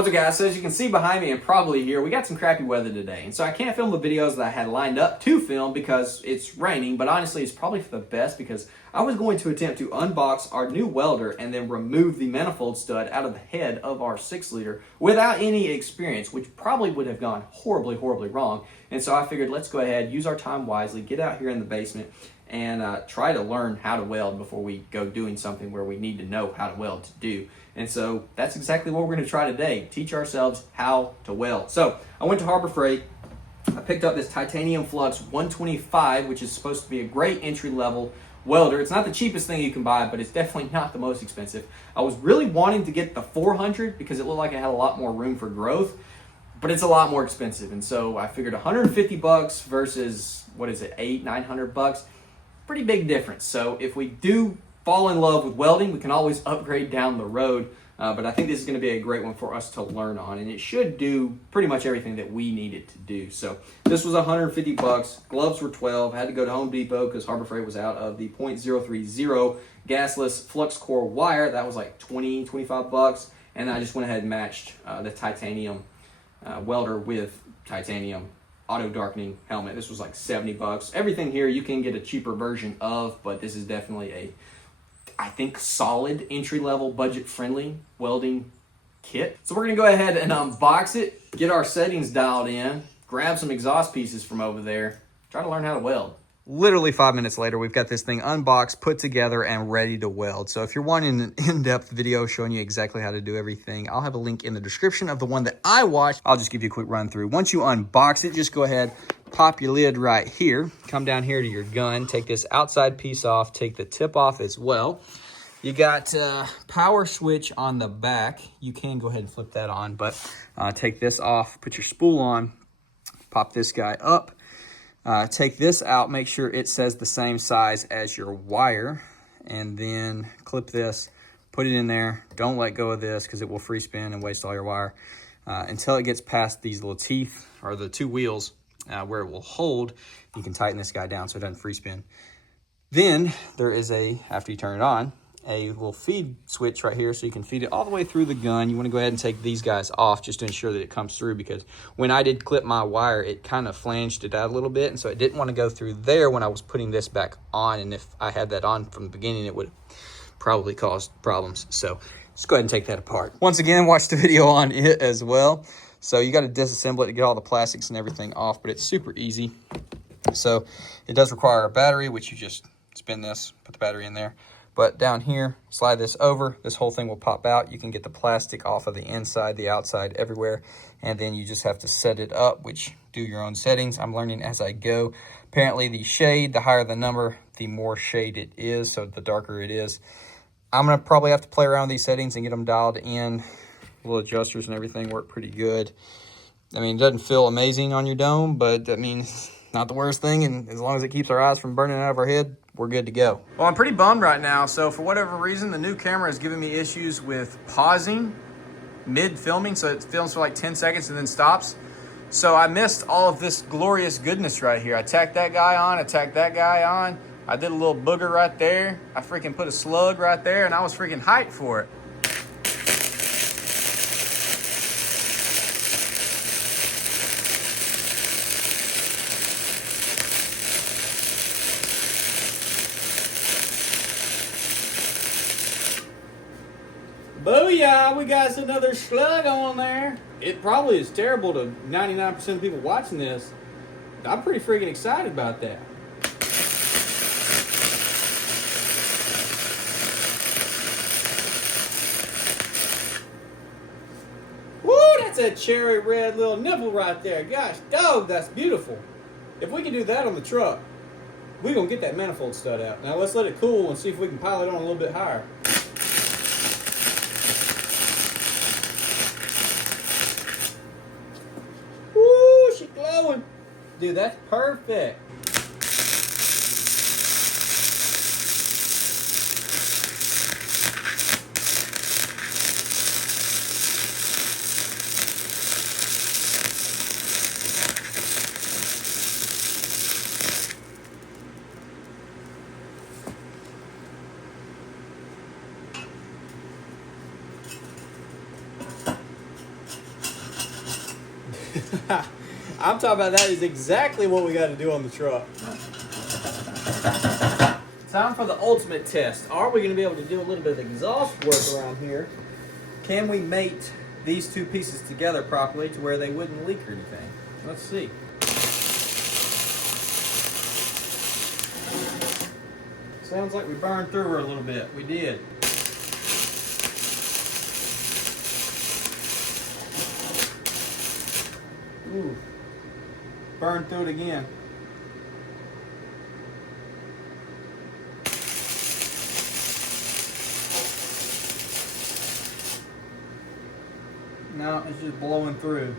What's up, guys? So as you can see behind me and probably here, we got some crappy weather today. And so I can't film the videos that I had lined up to film because it's raining, but honestly it's probably for the best because I was going to attempt to unbox our new welder and then remove the manifold stud out of the head of our 6-liter without any experience, which probably would have gone horribly, horribly wrong. And so I figured let's go ahead, use our time wisely, get out here in the basement and try to learn how to weld before we go doing something where we need to know how to weld to do. And so that's exactly what we're going to try today, teach ourselves how to weld. So I went to Harbor Freight. I picked up this titanium Flux 125, which is supposed to be a great entry-level welder. It's not the cheapest thing you can buy, but it's definitely not the most expensive. I was really wanting to get the 400 because it looked like it had a lot more room for growth, but it's a lot more expensive. And so I figured 150 bucks versus, what is it, $800-900? Pretty big difference. So if we do fall in love with welding, we can always upgrade down the road. But I think this is going to be a great one for us to learn on, and it should do pretty much everything that we need it to do. So this was 150 bucks. Gloves were 12. I had to go to Home Depot because Harbor Freight was out of the .030 gasless flux core wire. That was like 20-25 bucks. And I just went ahead and matched the titanium welder with titanium auto darkening helmet. This was like 70 bucks. Everything here you can get a cheaper version of, but this is definitely a, I think, solid entry-level, budget-friendly welding kit. So we're gonna go ahead and unbox it, get our settings dialed in, grab some exhaust pieces from over there, try to learn how to weld. Literally 5 minutes later, we've got this thing unboxed, put together, and ready to weld. So if you're wanting an in-depth video showing you exactly how to do everything, I'll have a link in the description of the one that I watched. I'll just give you a quick run through. Once you unbox it, just go ahead, pop your lid right here, come down here to your gun, take this outside piece off, take the tip off as well. You got power switch on the back. You can go ahead and flip that on, but take this off, put your spool on, pop this guy up. Take this out, make sure it says the same size as your wire, and then clip this, put it in there. Don't let go of this because it will free spin and waste all your wire until it gets past these little teeth or the two wheels where it will hold. You can tighten this guy down so it doesn't free spin. Then there is after you turn it on, a little feed switch right here so you can feed it all the way through the gun. You want to go ahead and take these guys off just to ensure that it comes through, because when I did clip my wire, it kind of flanged it out a little bit, and so I didn't want to go through there when I was putting this back on, and if I had that on from the beginning, it would probably cause problems. So just go ahead and take that apart. Once again, watch the video on it as well. So you got to disassemble it to get all the plastics and everything off, but it's super easy. So it does require a battery, which you just spin this, put the battery in there. But down here, slide this over, this whole thing will pop out. You can get the plastic off of the inside, the outside, everywhere. And then you just have to set it up, which do your own settings. I'm learning as I go. Apparently the shade, the higher the number, the more shade it is, so the darker it is. I'm gonna probably have to play around with these settings and get them dialed in. Little adjusters and everything work pretty good. I mean, it doesn't feel amazing on your dome, but I mean, it's not the worst thing, and as long as it keeps our eyes from burning out of our head, we're good to go. Well, I'm pretty bummed right now. So for whatever reason, the new camera is giving me issues with pausing mid-filming. So it films for like 10 seconds and then stops. So I missed all of this glorious goodness right here. I tacked that guy on, I tacked that guy on. I did a little booger right there. I freaking put a slug right there, and I was freaking hyped for it. Booyah, we got another slug on there. It probably is terrible to 99% of people watching this. I'm pretty freaking excited about that. Woo, that's a cherry red little nipple right there. Gosh, dog, that's beautiful. If we can do that on the truck, we're gonna get that manifold stud out. Now let's let it cool and see if we can pile it on a little bit higher. Dude, that's perfect. I'm talking about that is exactly what we got to do on the truck. Time for the ultimate test. Are we going to be able to do a little bit of exhaust work around here? Can we mate these two pieces together properly to where they wouldn't leak or anything? Let's see. Sounds like we burned through her a little bit. We did. Ooh. Burned through it again. No, it's just blowing through.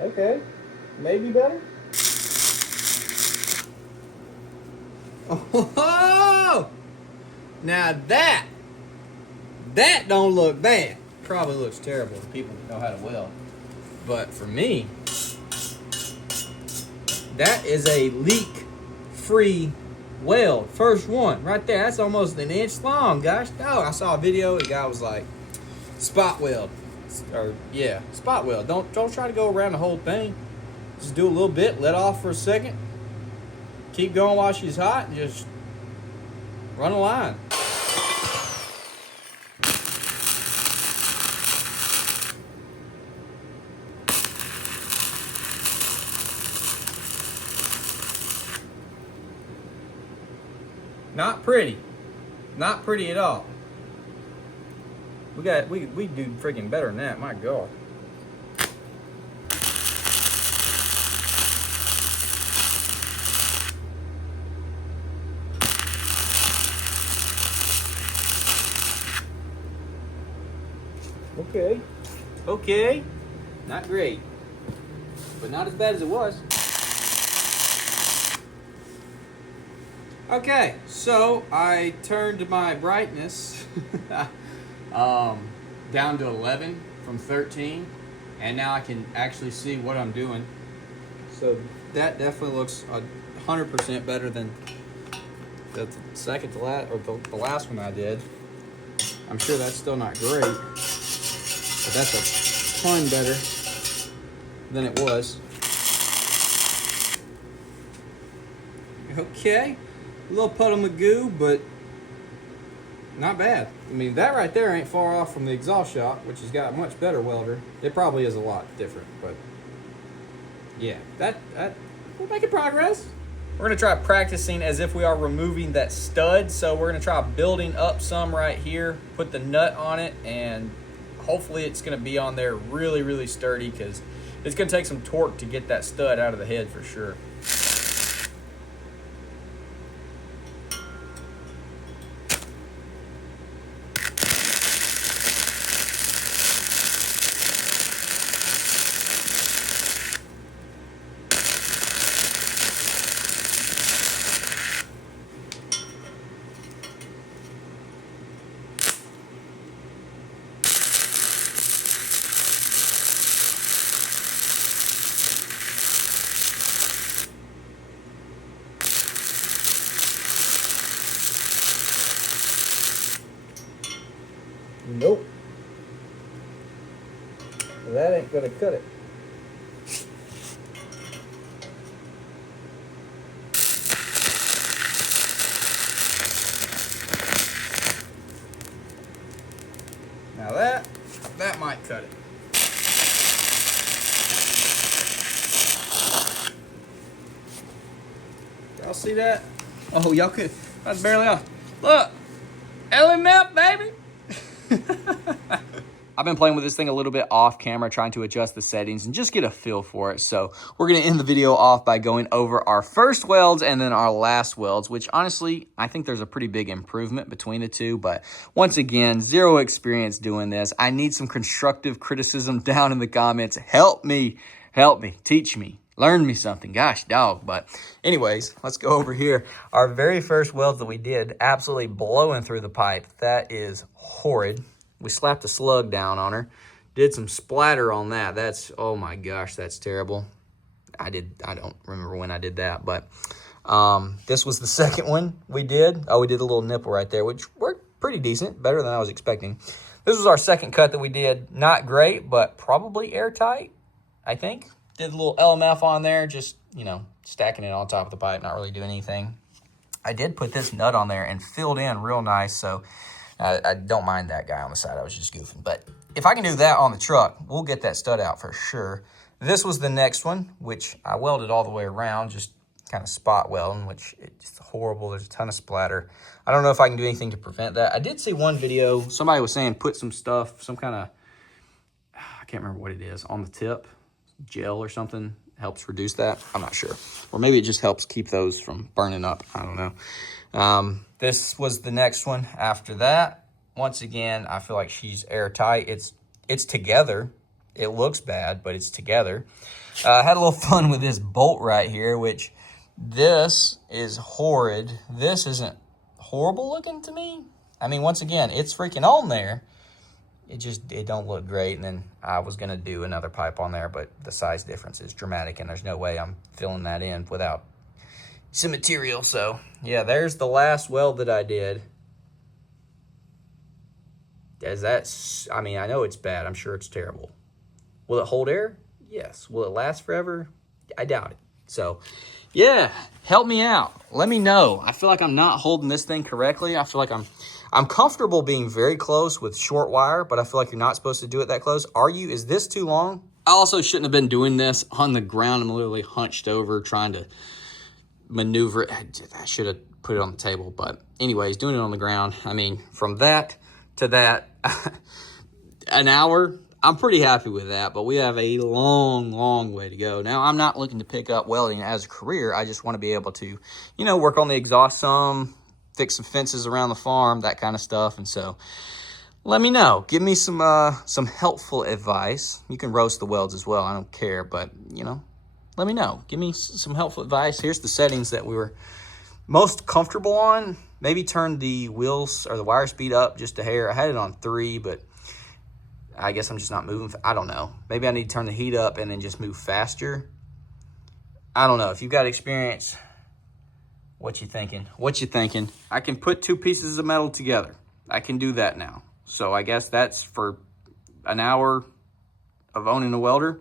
Okay, maybe better. Oh, now that don't look bad. Probably looks terrible to people that know how to weld. But for me, that is a leak-free weld. First one right there. That's almost an inch long, gosh. Oh, I saw a video. The guy was like, spot weld. Or yeah, spot weld. Don't try to go around the whole thing. Just do a little bit, let off for a second. Keep going while she's hot and just run a line. Not pretty. Not pretty at all. We do freaking better than that, my God. Okay. Not great. But not as bad as it was. Okay, so I turned my brightness down to 11 from 13, and now I can actually see what I'm doing. So that definitely looks 100% better than the second to last, or the last one I did. I'm sure that's still not great, but that's a ton better than it was. Okay. A little puddle of goo, but not bad. I mean, that right there ain't far off from the exhaust shop, which has got a much better welder. It probably is a lot different, but yeah, that we're making progress. We're gonna try practicing as if we are removing that stud. So we're gonna try building up some right here, put the nut on it, and hopefully it's gonna be on there really, really sturdy, because it's gonna take some torque to get that stud out of the head for sure. Nope. That ain't gonna cut it. Now that might cut it. Y'all see that? Oh, y'all could. That's barely off. Look, LMF, baby. I've been playing with this thing a little bit off camera, trying to adjust the settings and just get a feel for it. So we're gonna end the video off by going over our first welds and then our last welds, which honestly, I think there's a pretty big improvement between the two. But once again, zero experience doing this. I need some constructive criticism down in the comments. Help me, teach me, learn me something. Gosh, dog. But anyways, let's go over here. Our very first welds that we did, absolutely blowing through the pipe. That is horrid. We slapped a slug down on her. Did some splatter on that. That's, oh my gosh, that's terrible. I don't remember when I did that, but This was the second one we did. Oh, we did a little nipple right there, which worked pretty decent, better than I was expecting. This was our second cut that we did. Not great, but probably airtight, I think. Did a little LMF on there, just, you know, stacking it on top of the pipe, not really doing anything. I did put this nut on there and filled in real nice, so I don't mind that guy on the side. I was just goofing. But if I can do that on the truck, we'll get that stud out for sure. This was the next one, which I welded all the way around, just kind of spot welding, which it's horrible. There's a ton of splatter. I don't know if I can do anything to prevent that. I did see one video. Somebody was saying put some stuff, some kind of, I can't remember what it is, on the tip, gel or something, helps reduce that. I'm not sure. Or maybe it just helps keep those from burning up. I don't know. This was the next one after that. Once again, I feel like she's airtight. It's together. It looks bad, but it's together. I had a little fun with this bolt right here, which this is horrid. This isn't horrible looking to me. I mean, once again, it's freaking on there. It don't look great. And then I was going to do another pipe on there, but the size difference is dramatic, and there's no way I'm filling that in without some material. So, yeah, there's the last weld that I did. I mean, I know it's bad. I'm sure it's terrible. Will it hold air? Yes. Will it last forever? I doubt it. So, yeah, help me out. Let me know. I feel like I'm not holding this thing correctly. I feel like I'm comfortable being very close with short wire, but I feel like you're not supposed to do it that close. Are you? Is this too long? I also shouldn't have been doing this on the ground. I'm literally hunched over trying to maneuver it. I should have put it on the table, but anyways, doing it on the ground. I mean, from that to that, an hour, I'm pretty happy with that, but we have a long, long way to go. Now, I'm not looking to pick up welding as a career. I just want to be able to, you know, work on the exhaust some, fix some fences around the farm, that kind of stuff. And so let me know. Give me some helpful advice. You can roast the welds as well. I don't care, but, you know, let me know. Give me some helpful advice. Here's the settings that we were most comfortable on. Maybe turn the wheels or the wire speed up just a hair. I had it on 3, but I guess I'm just not moving. I don't know. Maybe I need to turn the heat up and then just move faster. I don't know. If you've got experience, what you thinking? What you thinking? I can put 2 pieces of metal together. I can do that now. So I guess that's for an hour of owning a welder.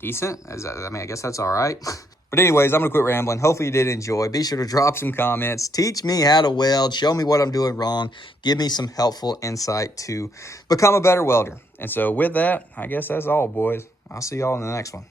Decent. I mean, I guess that's all right. But anyways, I'm going to quit rambling. Hopefully you did enjoy. Be sure to drop some comments. Teach me how to weld. Show me what I'm doing wrong. Give me some helpful insight to become a better welder. And so with that, I guess that's all, boys. I'll see y'all in the next one.